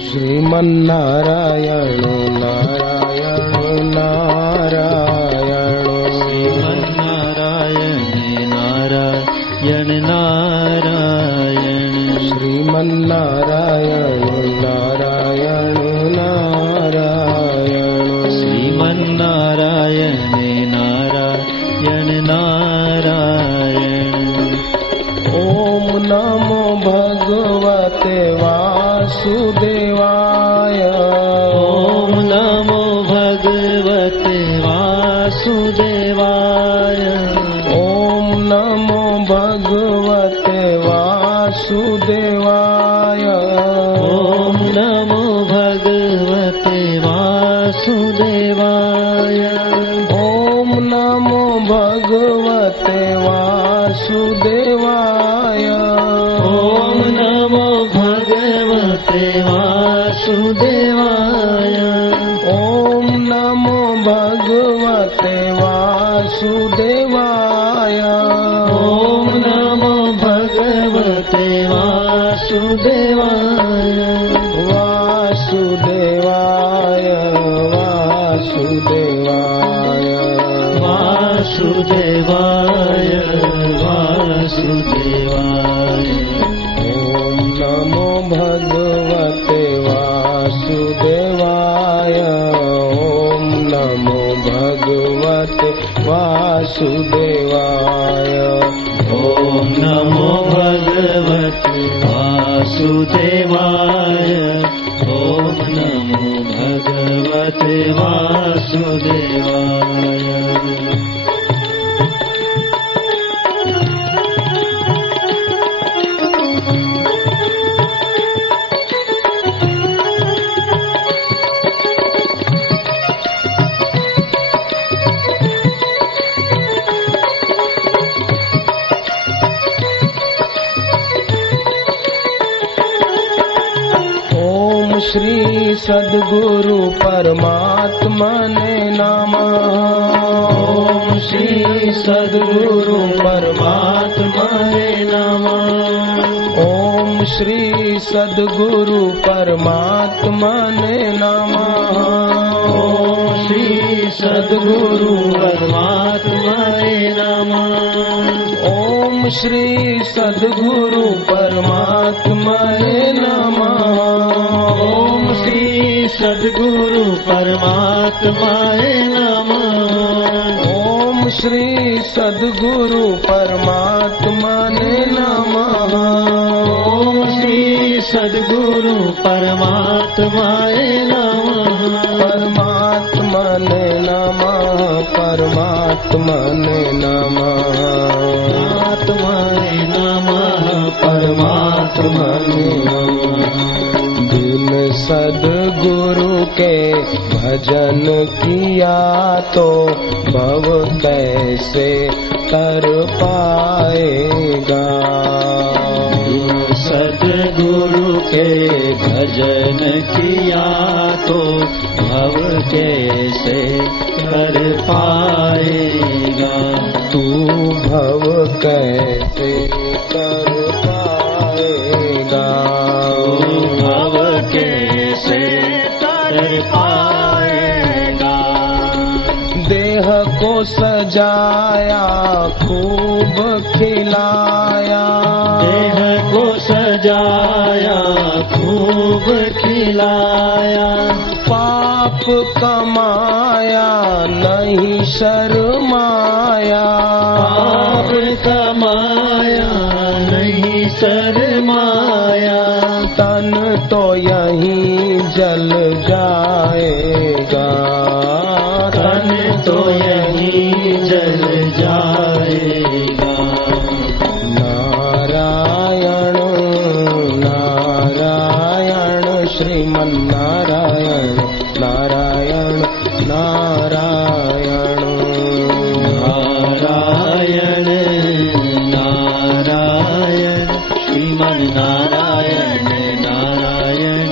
श्रीमन्नारायण नारायण नारायण श्रीमन्नारायण नारायण नारायण श्रीमन्नारायण नारायण नारायण श्रीमन्नारायण नारायण नारायण ओम नमो भगवते वासुदेवाय ओम नमो भगवते वासुदेवाय ओम नमो भगवते वासुदेवाय ओम नमो भगवते वासुदेवाय ओम नमो भगवते वासुदेवाय ओम नमो भगवते वासुदेवाय ओम नमो भगवते वासुदेवाय ओम नमो भगवते वासुदेवाय वासुदेवाय वासुदेवाय वासुदेवाय वासुदेवाय ओम नमो भगवते वासुदेवाय ओम नमो भगवते वासुदेवाय ओम नमो भगवते वासुदेवाय ओम नमो भगवते वासुदेवाय श्री सद्गुरु परमात्मा ने नमः ओम श्री सद्गुरु परमात्मा ने नमः ओम श्री सद्गुरु परमात्मा ने नमः ओम श्री सद्गुरु परमात्मा ने नमः ओम श्री सद्गुरु परमात्मा ने नमः ओम श्री सद्गुरु परमात्माए नमः ओम श्री सद्गुरु परमात्माने नमः ओम श्री सद्गुरु परमात्माए नमः परमात्माने नमः परमात्माने नमः आत्माने नमः परमात्माने नमः बिन सद्गुरु के भजन किया तो भव कैसे कर पाएगा बिन सद्गुरु के भजन किया तो भव कैसे कर पाएगा तू भव कैसे कर पाएगा भव कैसे कर पाएगा देह को सजाया खूब खिलाया देह को सजाया खूब खिलाया पाप कमाया नहीं शर्माया पाप कमाया नहीं शर्माया तन तो यहीं जल जाएगा तन तो यहीं जल जाएगा नारायण नारायण श्रीमन्नारायण नारायण नारायण नारायण नारायण श्रीमन्नारायण नारायण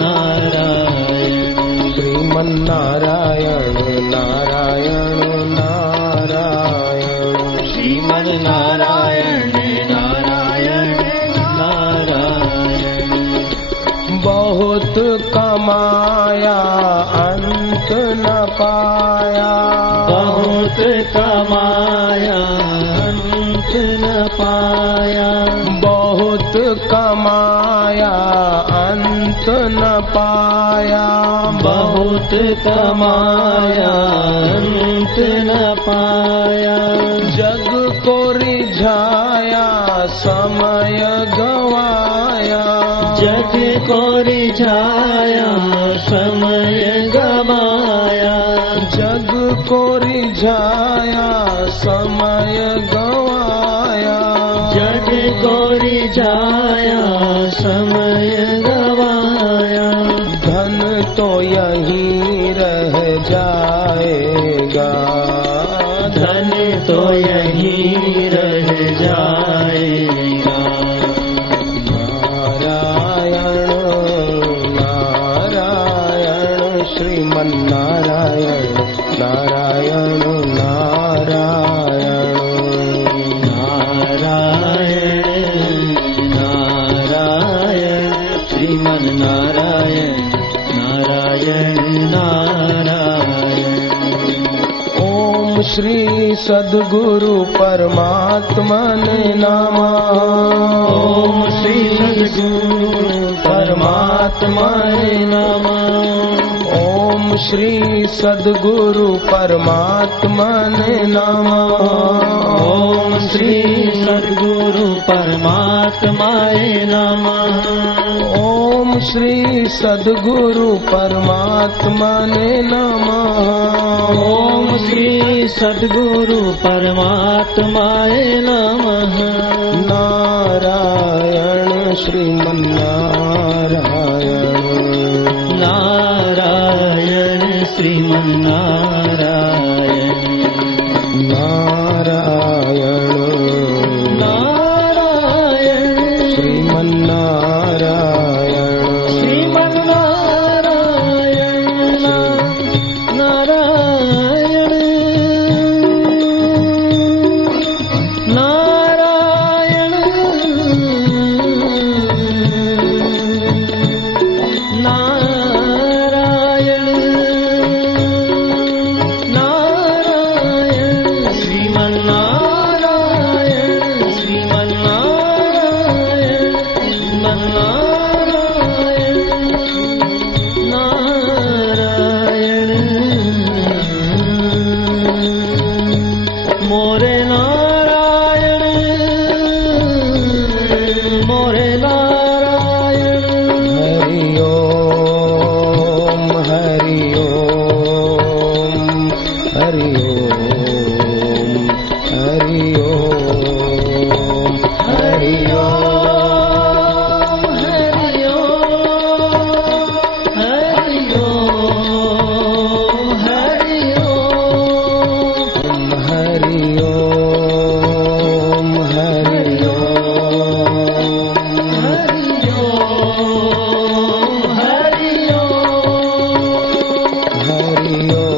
नारायण श्रीमन्नारायण नारायण नारायण श्रीमन्नारायण नारायण नारायण बहुत बहुत कमाया अंत न पाया, बहुत कमाया अंत न पाया, बहुत कमाया अंत न पाया, बहुत कमाया अंत न पाया, जग को रिझाया समय गवाया, जग को रिझाया समय गवाया, जग को रिझाया समय गवाया, जग को रिझाया समय गवाया, धन तो यहीं रह जाएगा, धन तो यहीं रह जाएगा, नारायण नारायण श्रीमन्नारायण नारायण नारायण, नारायण नारायण श्रीमन्नारायण नारायण नारायण। ओम श्री सद्गुरु परमात्मने नमः, ओम श्री सद्गुरु परमात्माने नमः, ओम श्री सद्गुरु परमात्मने नमः, ओम श्री सद्गुरु परमात्माय नमः, ओम श्री सद्गुरु परमात्मने नमः, ओम श्री सद्गुरु परमात्माय नमः, नारायण श्रीमन्नारायण, नारायण श्रीमन्नारायण, नारायण नारायण श्रीमन्नारायण, श्रीमन्नारायण नारायण नारायण नारायण नारायण श्रीमन्नारायण श्रीमन्नारायण नारायण नारायण मोरे नारायण मोरे नारायण हरि ओम हरि ओम हरि ओम हरि ओम हरि ओम हरि ओम हरि ओम हरि ओम हरि ओम हरि ओम हरि ओम हरि ओम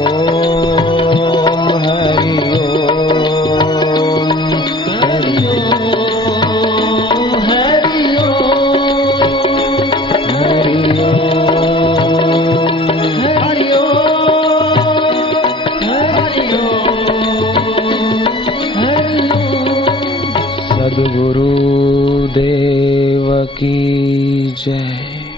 हरि ओम हरि ओम हरि ओम हरि ओम हरि ओम हरि ओम हरि ओम। सद्गुरु देव की जय।